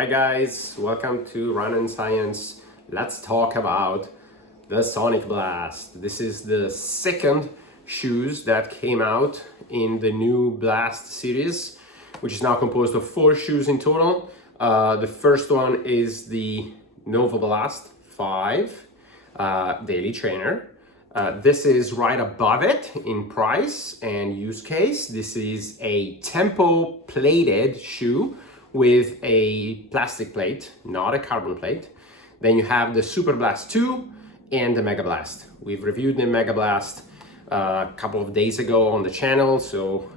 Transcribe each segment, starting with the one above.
Hi guys, welcome to Run and Science. Let's talk about the Sonicblast. This is the second shoes that came out in the new Blast series, which is now composed of 4 shoes in total. The first one is the Nova Blast 5 Daily Trainer. This is right above it in price and use case. This is a tempo plated shoe with a plastic plate, not a carbon plate. Then you have the Super Blast 2 and the Mega Blast. We've reviewed the Mega Blast a couple of days ago on the channel, so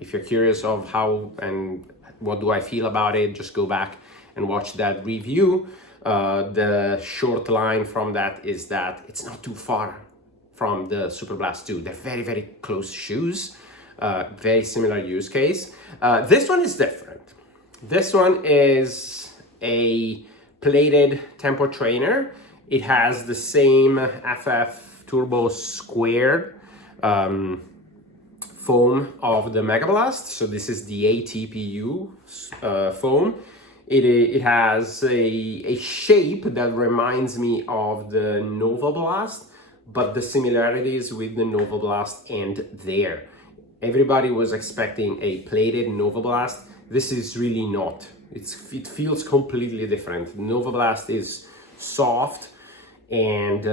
if you're curious of how and what do I feel about it, just go back and watch that review. The short line from that is that it's not too far from the Super Blast 2. They're very, very close shoes, very similar use case. This one is different. This one is a plated tempo trainer. It has the same FF Turbo squared foam of the Mega Blast. So this is the ATPU foam. It has a shape that reminds me of the Nova Blast, but the similarities with the Nova Blast end there. Everybody was expecting a plated Nova Blast. This is really not. It feels completely different. Nova Blast is soft and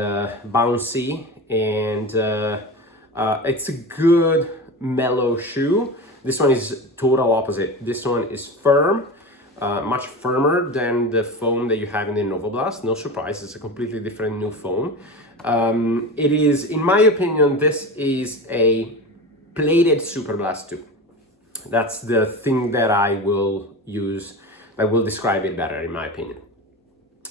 bouncy, and it's a good mellow shoe. This one is total opposite. This one is firm, much firmer than the foam that you have in the Nova Blast. No surprise, it's a completely different new foam. It is, in my opinion, this is a plated Super Blast 2. That's the thing that I will use, I will describe it better in my opinion.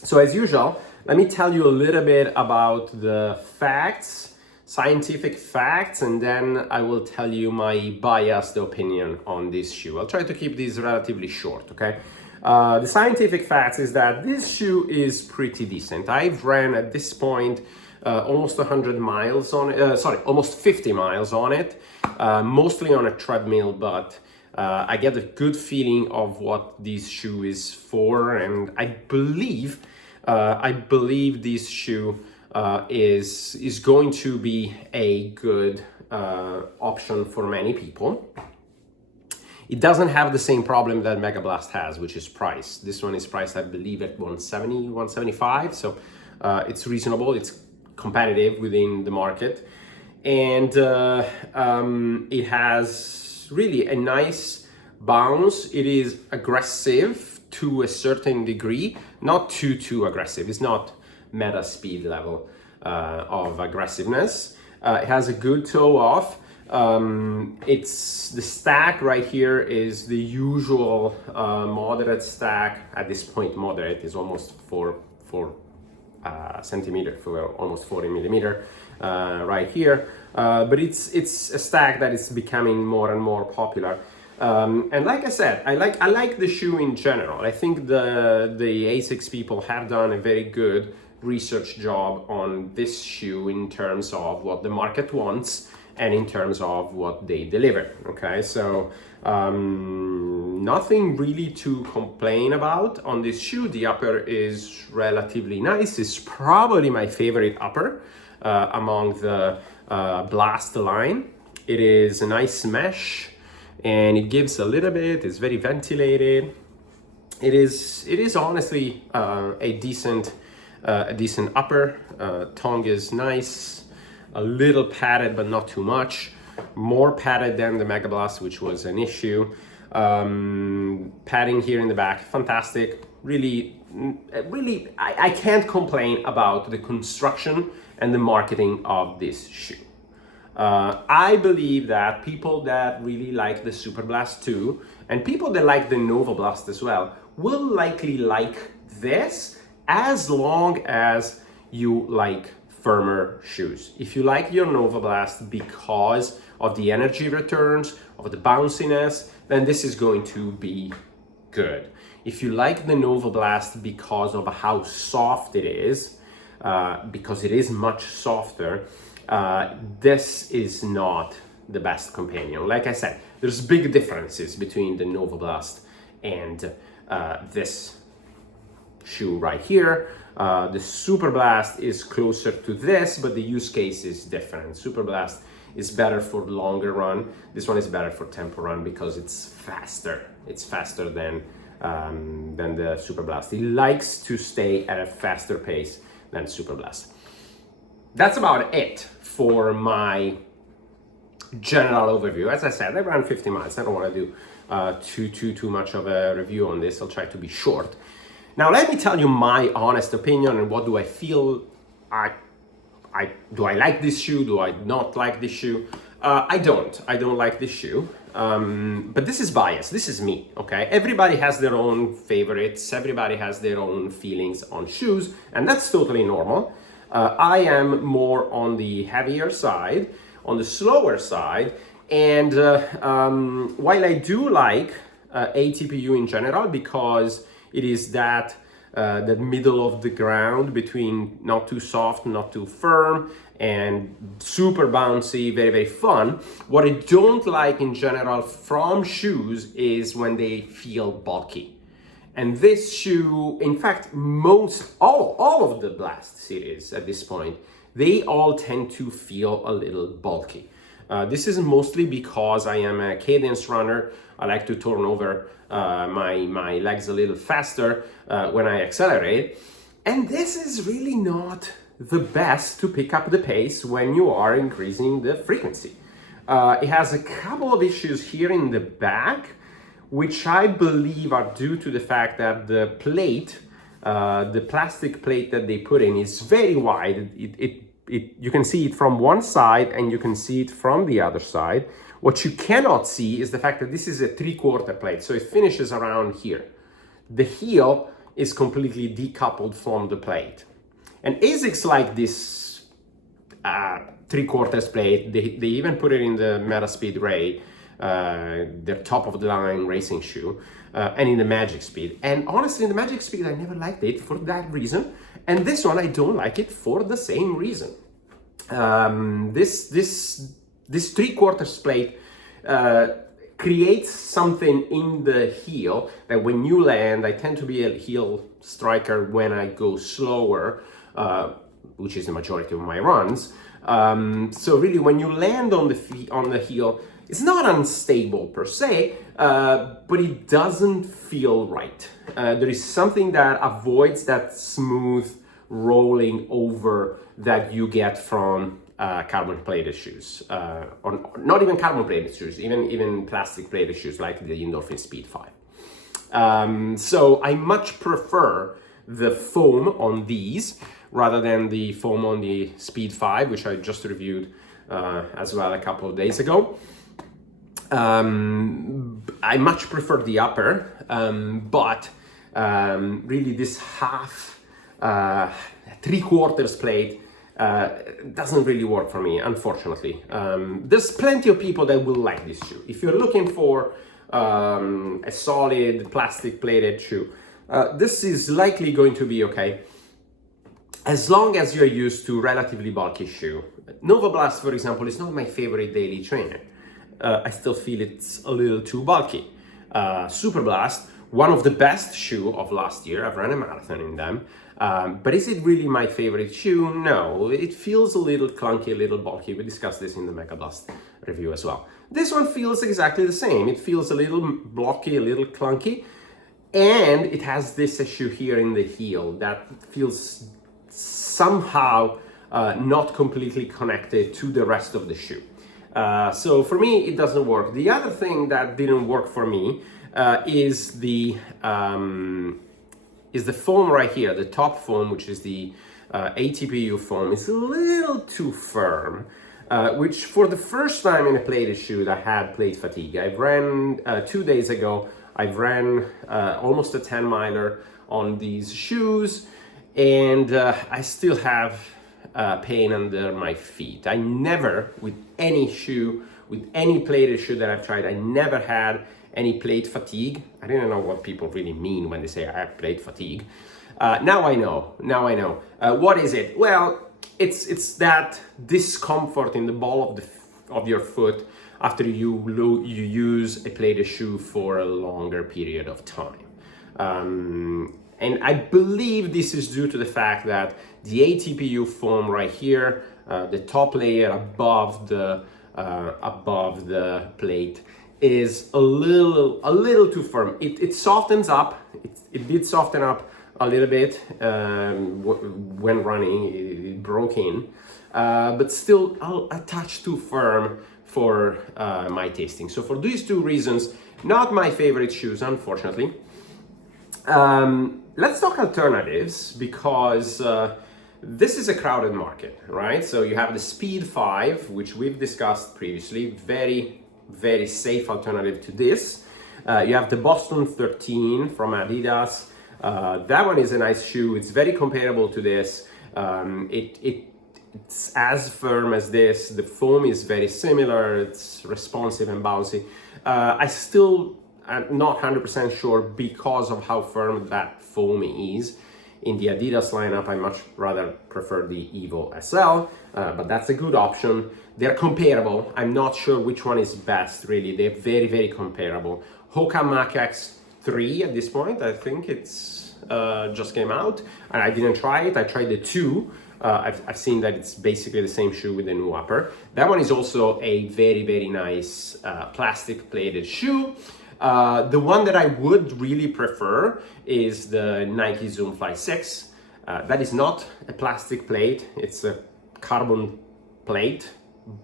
So as usual, let me tell you a little bit about the facts, scientific facts, and then I will tell you my biased opinion on this shoe. I'll try to keep these relatively short, okay? The scientific facts is that this shoe is pretty decent. I've ran at this point almost 100 miles on it, almost 50 miles on it, mostly on a treadmill, but I get a good feeling of what this shoe is for, and I believe this shoe is going to be a good option for many people. It doesn't have the same problem that Mega Blast has, which is price. This one is priced, I believe, at 170, 175, so it's reasonable, it's competitive within the market, and it has really a nice bounce. It is aggressive to a certain degree, not too aggressive. It's not meta speed level of aggressiveness. It has a good toe off. It's the stack right here is the usual moderate stack. At this point, moderate is almost 4 centimeter, for almost 40 millimeter right here, but it's a stack that is becoming more and more popular, and like I said, I like the shoe in general. I think the ASICS people have done a very good research job on this shoe in terms of what the market wants and in terms of what they deliver. Okay, so nothing really to complain about on this shoe. The upper is relatively nice. It's probably my favorite upper among the Blast line. It is a nice mesh and it gives a little bit, it's very ventilated. It is honestly a decent upper. Tongue is nice, a little padded but not too much. More padded than the Mega Blast, which was an issue. Padding here in the back, fantastic. Really, I can't complain about the construction and the marketing of this shoe. I believe that people that really like the Super Blast 2 and people that like the Nova Blast as well will likely like this, as long as you like firmer shoes. If you like your Nova Blast because of the energy returns, of the bounciness, then this is going to be good. If you like the Nova Blast because of how soft it is, because it is much softer, this is not the best companion. Like I said, there's big differences between the Nova Blast and this shoe right here. The Superblast is closer to this, but the use case is different. Superblast is better for longer run. This one is better for tempo run because it's faster. It's faster than the Superblast. It likes to stay at a faster pace than Superblast. That's about it for my general overview. As I said, I ran 50 miles. I don't want to do too much of a review on this. I'll try to be short. Now, let me tell you my honest opinion and what do I feel. Do I like this shoe? Do I not like this shoe? I don't like this shoe. But this is biased. This is me, okay? Everybody has their own favorites. Everybody has their own feelings on shoes, and that's totally normal. I am more on the heavier side, on the slower side, and while I do like ATPU in general because it is that middle of the ground between not too soft, not too firm, and super bouncy, very, very fun. What I don't like in general from shoes is when they feel bulky. And this shoe, in fact, all of the Blast series at this point, they all tend to feel a little bulky. This is mostly because I am a cadence runner. I like to turn over my legs a little faster when I accelerate. And this is really not the best to pick up the pace when you are increasing the frequency. It has a couple of issues here in the back, which I believe are due to the fact that the plate, the plastic plate that they put in is very wide. You can see it from one side and you can see it from the other side. What you cannot see is the fact that this is a 3/4 plate, so it finishes around here. The heel is completely decoupled from the plate. And ASICS like this 3/4 plate. They even put it in the Metaspeed Ray, their top of the line racing shoe, and in the Magic Speed. And honestly, in the Magic Speed, I never liked it for that reason. And this one, I don't like it for the same reason. This 3/4 plate creates something in the heel that when you land, I tend to be a heel striker when I go slower, which is the majority of my runs. So really, when you land on the heel, it's not unstable per se, but it doesn't feel right. There is something that avoids that smooth rolling over that you get from carbon plated shoes, or not even carbon plated shoes, even plastic plated shoes like the Endorphin Speed 5. So I much prefer the foam on these rather than the foam on the Speed 5, which I just reviewed as well a couple of days ago. I much prefer the upper, but really this half, 3/4 plate doesn't really work for me, unfortunately. There's plenty of people that will like this shoe. If you're looking for a solid plastic plated shoe, this is likely going to be okay, as long as you're used to relatively bulky shoe. Novablast, for example, is not my favorite daily trainer. I still feel it's a little too bulky. Superblast, one of the best shoe of last year. I've run a marathon in them. But is it really my favorite shoe? No, it feels a little clunky, a little bulky. We discussed this in the Mega Blast review as well. This one feels exactly the same. It feels a little blocky, a little clunky. And it has this issue here in the heel that feels somehow not completely connected to the rest of the shoe. So for me, it doesn't work. The other thing that didn't work for me is the foam right here, the top foam, which is the ATPU foam. It's a little too firm, which for the first time in a plated shoe I had plate fatigue. I ran 2 days ago, I ran almost a 10 miler on these shoes, and I still have pain under my feet. I never, with any shoe, with any plated shoe that I've tried, I never had any plate fatigue. I didn't know what people really mean when they say I have plate fatigue. Now I know. What is it? Well, it's that discomfort in the ball of your foot after you use a plated shoe for a longer period of time. And I believe this is due to the fact that the ATPU foam right here, the top layer above the plate, is a little too firm. It softens up. It did soften up a little bit when running. It broke in, but still a touch too firm for my tasting. So for these two reasons, not my favorite shoes, unfortunately. Let's talk alternatives, because this is a crowded market, right? So you have the Speed 5, which we've discussed previously, very safe alternative to this. You have the Boston 13 from Adidas. That one is a nice shoe. It's very comparable to this. It's as firm as this. The foam is very similar. It's responsive and bouncy. I'm not 100% sure because of how firm that foam is. In the Adidas lineup, I much rather prefer the Evo SL, but that's a good option. They're comparable. I'm not sure which one is best, really. They're very comparable. Hoka Mach X3 at this point, I think it's just came out, and I didn't try it. I tried the 2. I've seen that it's basically the same shoe with the new upper. That one is also a very nice plastic plated shoe. The one that I would really prefer is the Nike Zoom Fly 6. That is not a plastic plate, it's a carbon plate,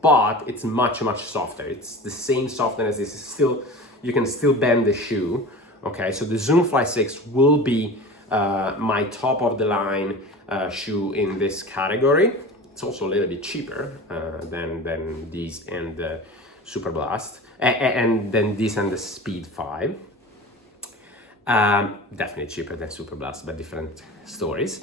but it's much softer. It's the same softness as this. Is still, you can still bend the shoe. Okay, so the Zoom Fly 6 will be my top of the line shoe in this category. It's also a little bit cheaper than these and the Superblast, and then this and the Speed 5. Definitely cheaper than Superblast, but different stories.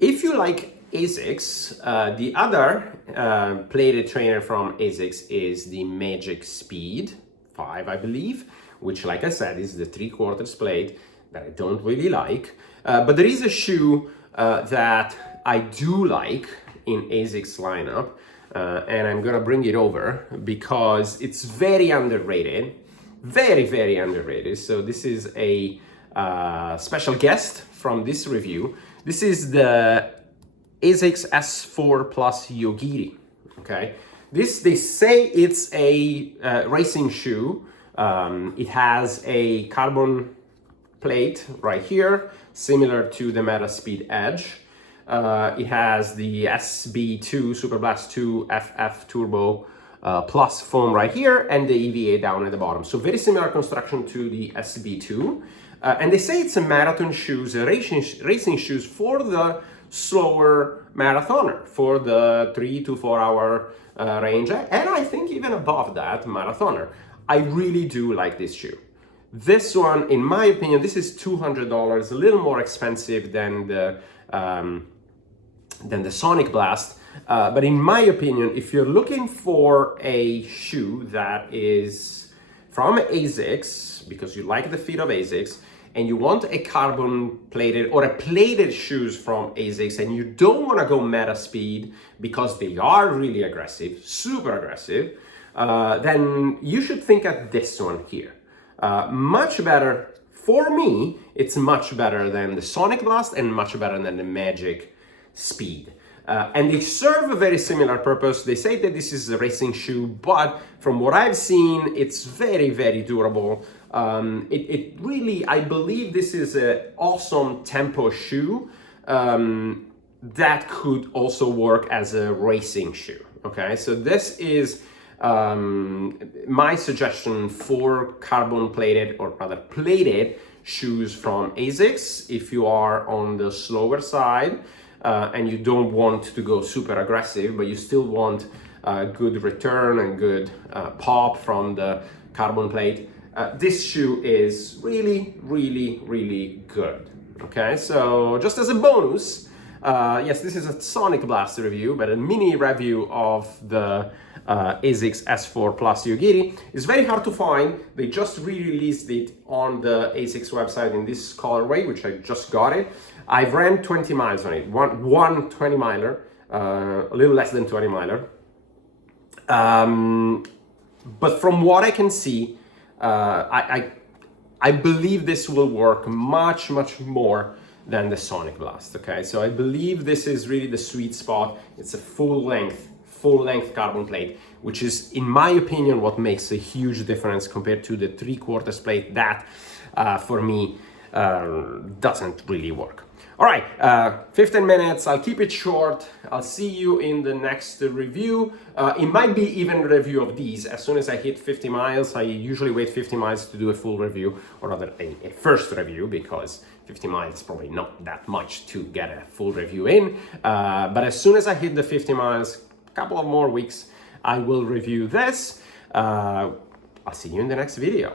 If you like ASICS, the other plated trainer from ASICS is the Magic Speed 5, I believe, which, like I said, is the 3/4 plate that I don't really like. But there is a shoe that I do like in ASICS lineup, and I'm gonna bring it over because it's very underrated, very underrated. So this is a special guest from this review. This is the ASICS S4 Plus Yogiri. Okay, this, they say it's a racing shoe. It has a carbon plate right here, similar to the Meta Speed Edge. It has the SB2 Superblast 2 FF Turbo Plus foam right here, and the EVA down at the bottom. So very similar construction to the SB2. And they say it's a marathon shoes, racing shoes for the slower marathoner, for the 3 to 4 hour range, and I think even above that marathoner. I really do like this shoe. This one, in my opinion, this is $200, a little more expensive than the Sonicblast. But in my opinion, if you're looking for a shoe that is from ASICS, because you like the fit of ASICS, and you want a carbon plated or a plated shoes from ASICS, and you don't want to go Meta Speed because they are really aggressive, super aggressive, then you should think at this one here. Much better, for me, it's much better than the Sonicblast and much better than the Magic Speed. And they serve a very similar purpose. They say that this is a racing shoe, but from what I've seen, it's very durable. It really, I believe this is an awesome tempo shoe that could also work as a racing shoe. Okay, so this is my suggestion for carbon plated, or rather plated, shoes from ASICS if you are on the slower side and you don't want to go super aggressive, but you still want good return and good pop from the carbon plate. This shoe is really good. Okay, so just as a bonus, yes, this is a Sonicblast review, but a mini review of the ASICS S4 Plus Yogiri. It's very hard to find. They just re-released it on the ASICS website in this colorway, which I just got it. I've ran 20 miles on it, one 20 miler, a little less than 20 miler. But from what I can see, I I believe this will work much more than the Sonicblast. Okay, so I believe this is really the sweet spot. It's a full length carbon plate, which is, in my opinion, what makes a huge difference compared to the 3/4 plate that for me doesn't really work. All right, 15 minutes. I'll keep it short. I'll see you in the next review. It might be even a review of these. As soon as I hit 50 miles, I usually wait 50 miles to do a full review, or rather a first review, because 50 miles is probably not that much to get a full review in. But as soon as I hit the 50 miles, a couple of more weeks, I will review this. I'll see you in the next video.